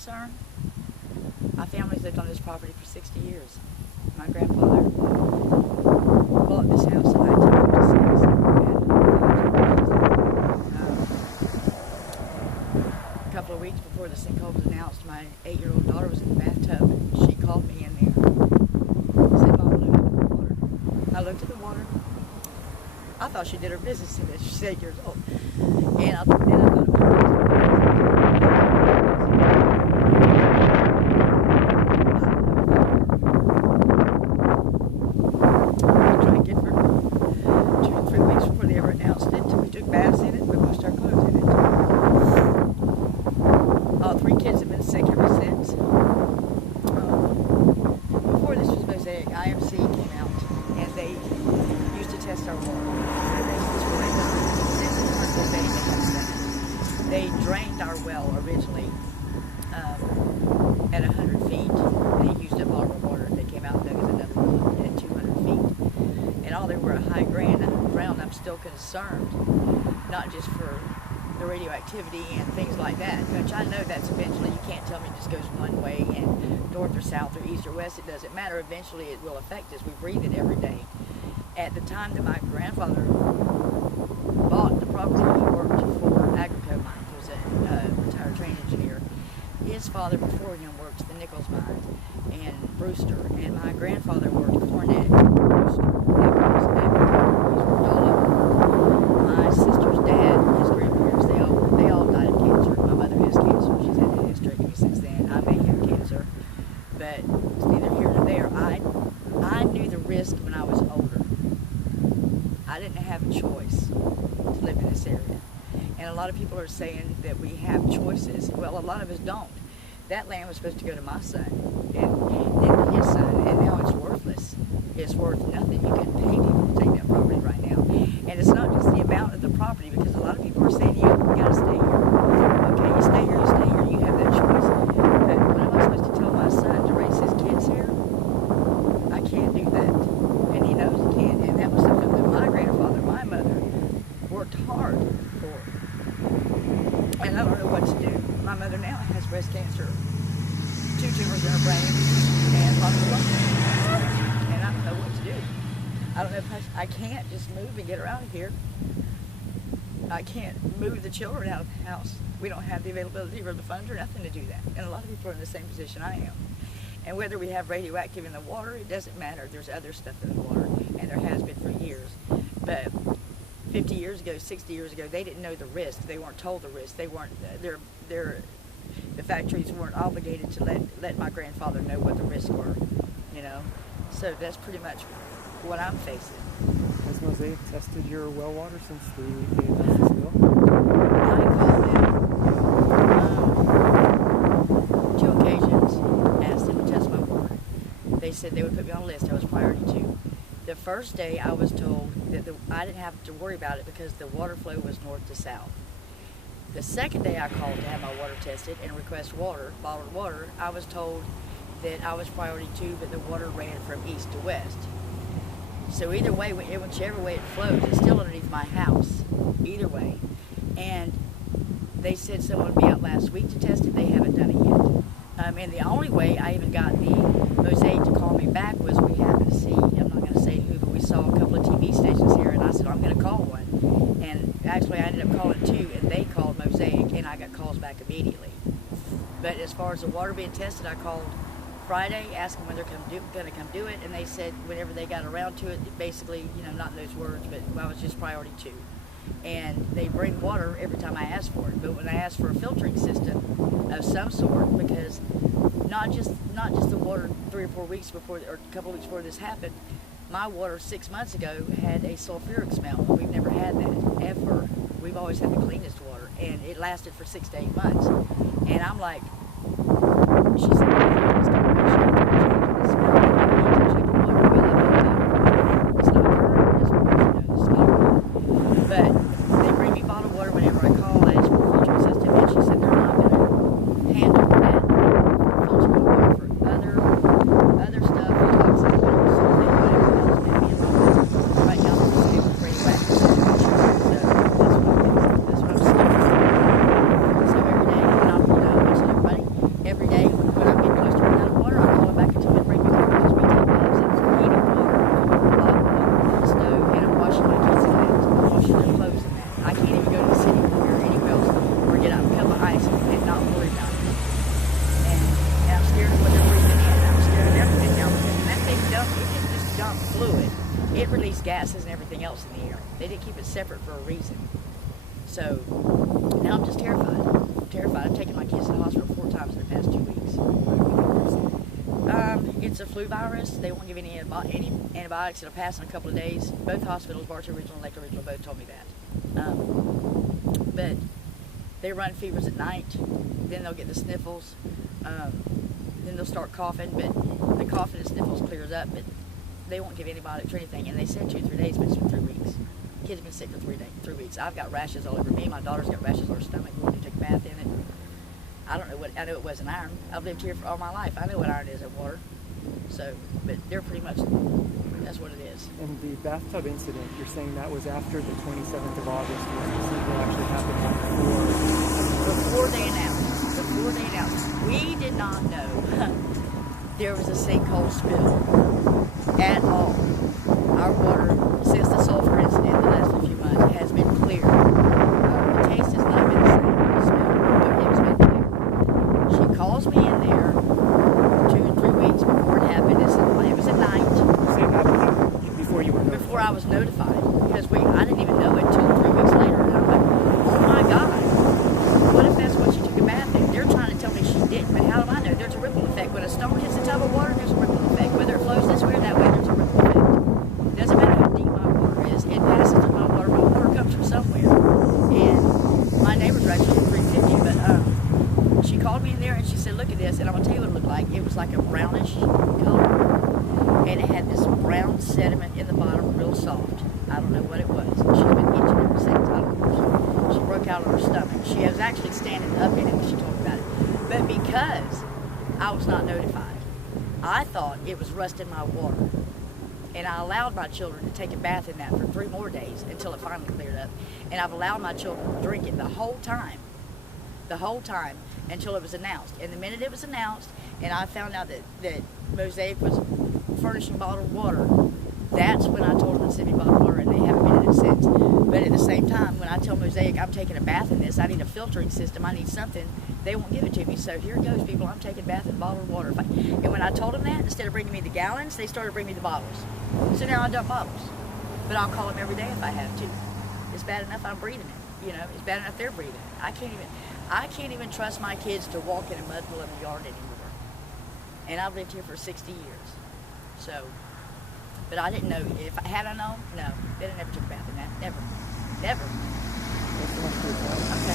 concerned, my family's lived on this property for 60 years. My grandfather bought this house in 1956. A couple of weeks before the sinkhole was announced, my 8-year-old daughter was in the bathtub. She called me in there. Said, Mom, look at the water. I looked at the water. I thought she did her business in this. She's 8 years old. And I thought, baths in it, we washed our clothes in it. All 3 kids have been sick ever since. Before this was Mosaic, IMC came out and they used to test our water. They drained our well originally at 100 feet. They used up all our water. They came out and dug us another well at 200 feet. And all they were a high ground, I'm still concerned, not just for the radioactivity and things like that, which I know that's eventually, you can't tell me it just goes one way and north or south or east or west, it doesn't matter. Eventually it will affect us. We breathe it every day. At the time that my grandfather bought the property, he worked for Agrico Mine. He was a retired train engineer. His father before him worked the Nichols Mine and Brewster, and my grandfather worked Cornet, Brewster, Nichols, Agrico. My sister's dad, his grandparents, they all died of cancer. My mother has cancer. She's had a hysterectomy since then. I may have cancer, but it's neither here nor there. I knew the risk when I was older. I didn't have a choice to live in this area. And a lot of people are saying that we have choices. Well, a lot of us don't. That land was supposed to go to my son and then to his son, and now it's worthless. It's worth nothing. You can pay people to take that property right now. And it's not just the amount of the property, because a lot of people are saying, you gotta stay here. Okay, you stay here, you have that choice. But what am I supposed to tell my son to raise his kids here? I can't do that. And he knows he can't. And that was something that my grandfather, my mother, worked hard for. And I don't know what to do. My mother now has breast cancer, 2 tumors in her brain, and lots of lung cancer. And I don't know what to do. I don't know if I can't just move and get her out of here. I can't move the children out of the house. We don't have the availability or the funds or nothing to do that. And a lot of people are in the same position I am. And whether we have radioactive in the water, it doesn't matter. There's other stuff in the water, and there has been for years. But 50 years ago, 60 years ago, they didn't know the risk. They weren't told the risk. They weren't. The factories weren't obligated to let my grandfather know what the risks were. You know, so that's pretty much what I'm facing. Has Mosaic tested your well water since the spill? I called them 2 occasions, asked them to test my water. They said they would put me on a list. I was priority 2. The first day I was told that I didn't have to worry about it because the water flow was north to south. The second day I called to have my water tested and request water, bottled water, I was told that I was priority 2, but the water ran from east to west. So either way, whichever way it flows, it's still underneath my house, either way. And they said someone would be out last week to test it. They haven't done it yet. And the only way I even got the Mosaic to call me back was we happened to see, I'm not going to say who, but we saw a couple of TV stations here, and I said, I'm going to call one. And actually I ended up calling 2, and they called Mosaic, and I got calls back immediately. But as far as the water being tested, I called Friday, asking when they're going to come do it, and they said whenever they got around to it, basically, you know, not in those words, but I was just priority 2. And they bring water every time I ask for it. But when I ask for a filtering system of some sort, because not just the water 3 or 4 weeks before, or a couple of weeks before this happened, my water 6 months ago had a sulfuric smell. We've never had that, ever. We've always had the cleanest water, and it lasted for 6 to 8 months. And I'm like, she said, it's going to smell. It's not her, it's what you know, the smell. But they bring me bottled water whenever I call. I ask for a filtering system, and she said they're not going to handle that filtering water for other stuff, like something else, whatever else may be involved. Right now, they're just getting radioactive. So that's what I'm scared of. So every day, and I'll, you know, I mention everybody, house in the air. They didn't keep it separate for a reason. So now I'm just terrified. I'm terrified. I've taken my kids to the hospital 4 times in the past 2 weeks. It's a flu virus. They won't give any antibiotics. It'll pass in a couple of days. Both hospitals, Bartow Regional and Lecter Regional, both told me that. But they run fevers at night. Then they'll get the sniffles. Then they'll start coughing. But the coughing and sniffles clears up. But they won't give antibiotics or anything. And they said 2 or 3 days, but it's been 3 weeks. Kids have been sick for 3 weeks. I've got rashes all over me. My daughter's got rashes on her stomach. We want to take a bath in it. I know it wasn't iron. I've lived here for all my life. I know what iron is in water. So, but they're pretty much, that's what it is. And the bathtub incident, you're saying that was after the 27th of August, was the sinkhole actually happened Before they announced. Before they announced. We did not know there was a sinkhole spill at all. Our water, since the sulfur incident the last few months, has been clear. The taste has not been the same. The smell, but it has been clear. She calls me in there 2 or 3 weeks before it happened. It was at night. So it happened before you were notified? Before I was notified. Because I didn't even know it until 3 weeks later. And I'm like, oh my God. What if that's what she took a bath in? They're trying to tell me she didn't, but how do I know? There's a ripple effect. When a stone hits a tub of water, there's a ripple effect. Whether it flows this way or that way, there's a ripple effect. It doesn't matter how deep my water is. It passes through my water. My water comes from somewhere. And my neighbors are actually 350, but she called me in there and she said, look at this. And I'm going to tell you what it looked like. It was like a brownish color. And it had this brown sediment in the bottom, real soft. I don't know what it was. She had been itching ever since. I don't know. She broke out on her stomach. She was actually standing up in it when she told me about it. But because I was not notified, I thought it was rust in my water. And I allowed my children to take a bath in that for 3 more days until it finally cleared up. And I've allowed my children to drink it the whole time until it was announced. And the minute it was announced and I found out that Mosaic was furnishing bottled water, that's when I told them to send me bottled water, and they haven't been in it since. But at the same time, when I tell Mosaic I'm taking a bath in this, I need a filtering system, I need something, they won't give it to me. So here it goes, people, I'm taking a bath in bottled water. And when I told them that, instead of bringing me the gallons, they started bringing me the bottles. So now I dump bottles. But I'll call them every day if I have to. It's bad enough I'm breathing it. You know, it's bad enough they're breathing it. I can't even trust my kids to walk in a mud hole in the yard anymore. And I've lived here for 60 years. So, but I didn't know. Had I known, no, they'd have never took a bath in that. Never. Never.